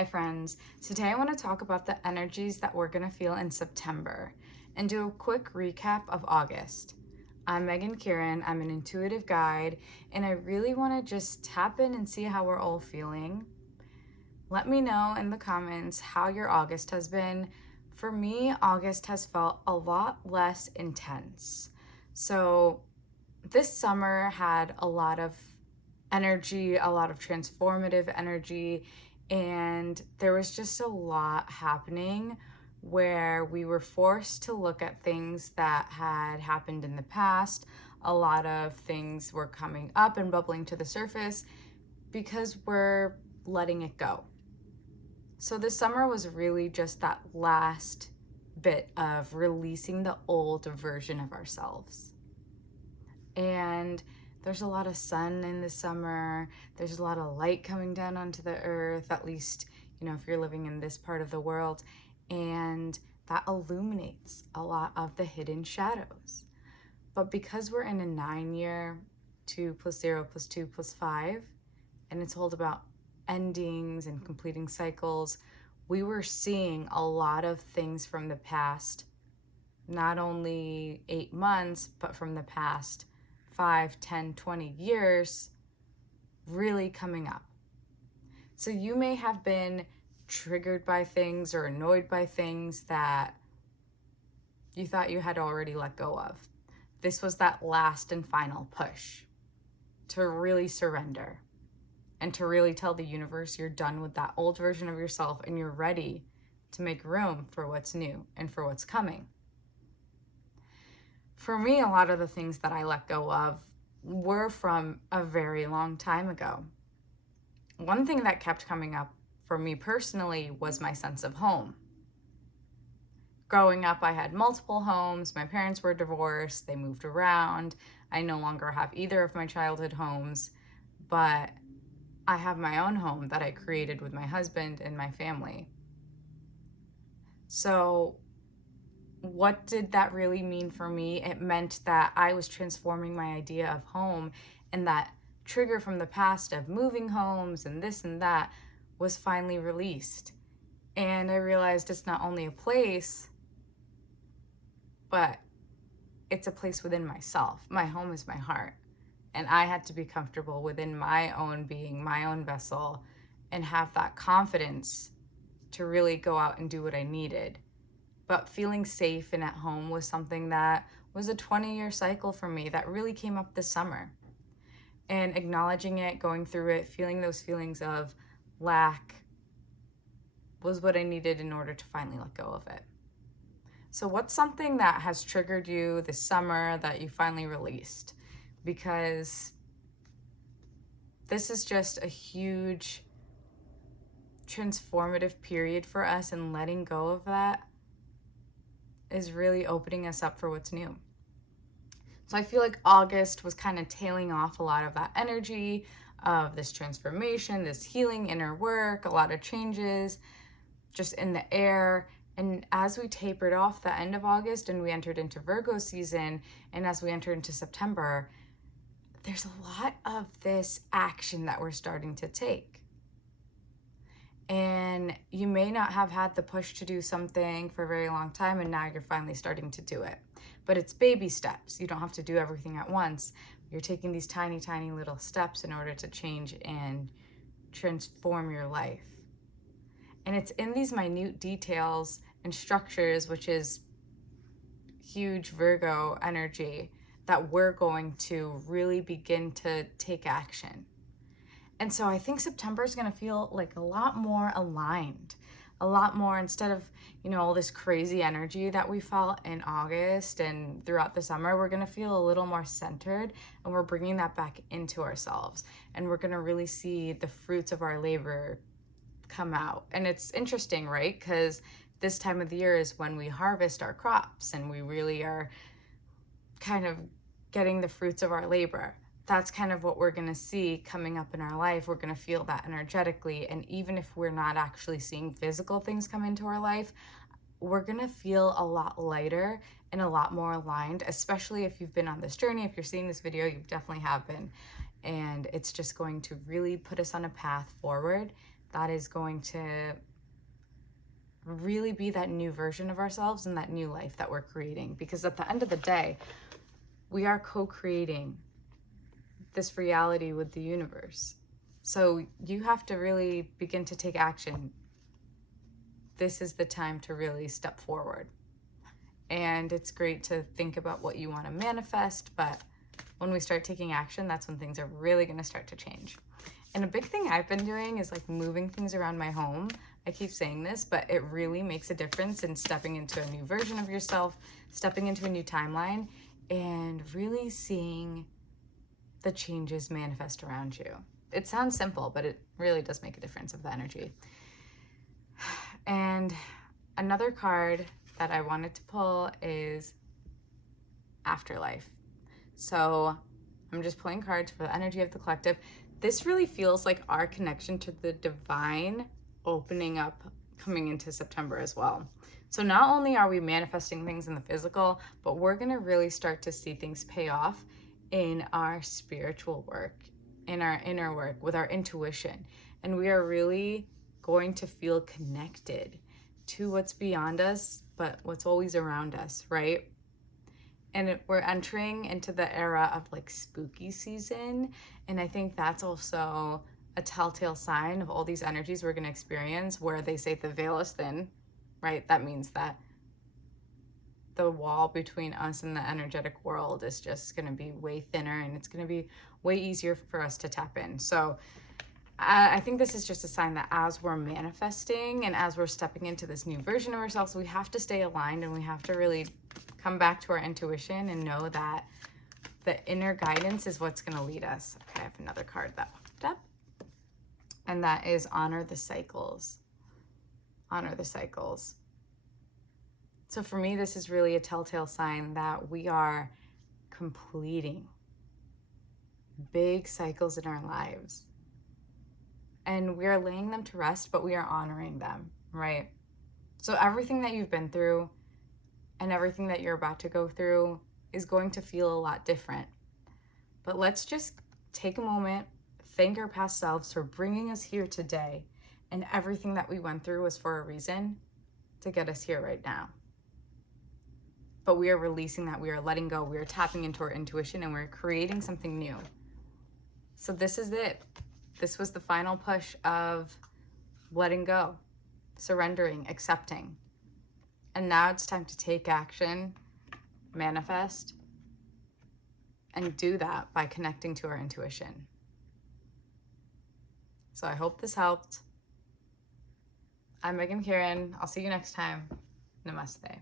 Hi friends, today I want to talk about the energies that we're going to feel in September and do a quick recap of August. I'm Megan Kieran, I'm an intuitive guide, and I really want to just tap in and see how we're all feeling. Let me know in the comments how your August has been. For me, August has felt a lot less intense. So this summer had a lot of energy, a lot of transformative energy, and there was just a lot happening where we were forced to look at things that had happened in the past. A lot of things were coming up and bubbling to the surface because we're letting it go. So this summer was really just that last bit of releasing the old version of ourselves. And there's a lot of sun in the summer. There's a lot of light coming down onto the earth, at least, if you're living in this part of the world. And that illuminates a lot of the hidden shadows. But because we're in a 9-year 2 + 0 + 2 + 5, and it's all about endings and completing cycles, we were seeing a lot of things from the past, not only 8 months, but from the past 5, 10, 20 years really coming up. So you may have been triggered by things or annoyed by things that you thought you had already let go of. This was that last and final push to really surrender and to really tell the universe you're done with that old version of yourself and you're ready to make room for what's new and for what's coming. For me, a lot of the things that I let go of were from a very long time ago. One thing that kept coming up for me personally was my sense of home. Growing up, I had multiple homes. My parents were divorced. They moved around. I no longer have either of my childhood homes, but I have my own home that I created with my husband and my family. So what did that really mean for me? It meant that I was transforming my idea of home, and that trigger from the past of moving homes and this and that was finally released. And I realized it's not only a place, but it's a place within myself. My home is my heart. And I had to be comfortable within my own being, my own vessel, and have that confidence to really go out and do what I needed. But feeling safe and at home was something that was a 20-year cycle for me that really came up this summer. And acknowledging it, going through it, feeling those feelings of lack was what I needed in order to finally let go of it. So what's something that has triggered you this summer that you finally released? Because this is just a huge transformative period for us, and letting go of that is really opening us up for what's new. So I feel like August was kind of tailing off a lot of that energy of this transformation, this healing inner work, a lot of changes just in the air. And as we tapered off the end of August and we entered into Virgo season, and as we entered into September, there's a lot of this action that we're starting to take. And you may not have had the push to do something for a very long time, and now you're finally starting to do it. But it's baby steps. You don't have to do everything at once. You're taking these tiny, tiny little steps in order to change and transform your life. And it's in these minute details and structures, which is huge Virgo energy, that we're going to really begin to take action. And so I think September is going to feel like a lot more aligned, a lot more, instead of, all this crazy energy that we felt in August and throughout the summer, we're going to feel a little more centered, and we're bringing that back into ourselves. And we're going to really see the fruits of our labor come out. And it's interesting, right? Because this time of the year is when we harvest our crops and we really are kind of getting the fruits of our labor. That's kind of what we're going to see coming up in our life. We're going to feel that energetically. And even if we're not actually seeing physical things come into our life, we're going to feel a lot lighter and a lot more aligned, especially if you've been on this journey. If you're seeing this video, you definitely have been. And it's just going to really put us on a path forward that is going to really be that new version of ourselves and that new life that we're creating. Because at the end of the day, we are co-creating this reality with the universe. So you have to really begin to take action. This is the time to really step forward. And it's great to think about what you want to manifest, but when we start taking action, that's when things are really going to start to change. And a big thing I've been doing is like moving things around my home. I keep saying this, but it really makes a difference in stepping into a new version of yourself, stepping into a new timeline, and really seeing the changes manifest around you. It sounds simple, but it really does make a difference of the energy. And another card that I wanted to pull is Afterlife. So I'm just pulling cards for the energy of the collective. This really feels like our connection to the divine opening up coming into September as well. So not only are we manifesting things in the physical, but we're going to really start to see things pay off in our spiritual work, in our inner work, with our intuition. And we are really going to feel connected to what's beyond us, but what's always around us, right? And we're entering into the era of like spooky season. And I think that's also a telltale sign of all these energies we're going to experience, where they say the veil is thin, right? That means that the wall between us and the energetic world is just going to be way thinner, and it's going to be way easier for us to tap in. So I think this is just a sign that as we're manifesting and as we're stepping into this new version of ourselves, we have to stay aligned, and we have to really come back to our intuition and know that the inner guidance is what's going to lead us. Okay, I have another card that popped up, and that is Honor the Cycles. Honor the cycles. So for me, this is really a telltale sign that we are completing big cycles in our lives. And we are laying them to rest, but we are honoring them, right? So everything that you've been through and everything that you're about to go through is going to feel a lot different. But let's just take a moment, thank our past selves for bringing us here today. And everything that we went through was for a reason to get us here right now. But we are releasing that, we are letting go, we are tapping into our intuition, and we're creating something new. So this is it. This was the final push of letting go, surrendering, accepting. And now it's time to take action, manifest, and do that by connecting to our intuition. So I hope this helped. I'm Megan Kieran. I'll see you next time. Namaste.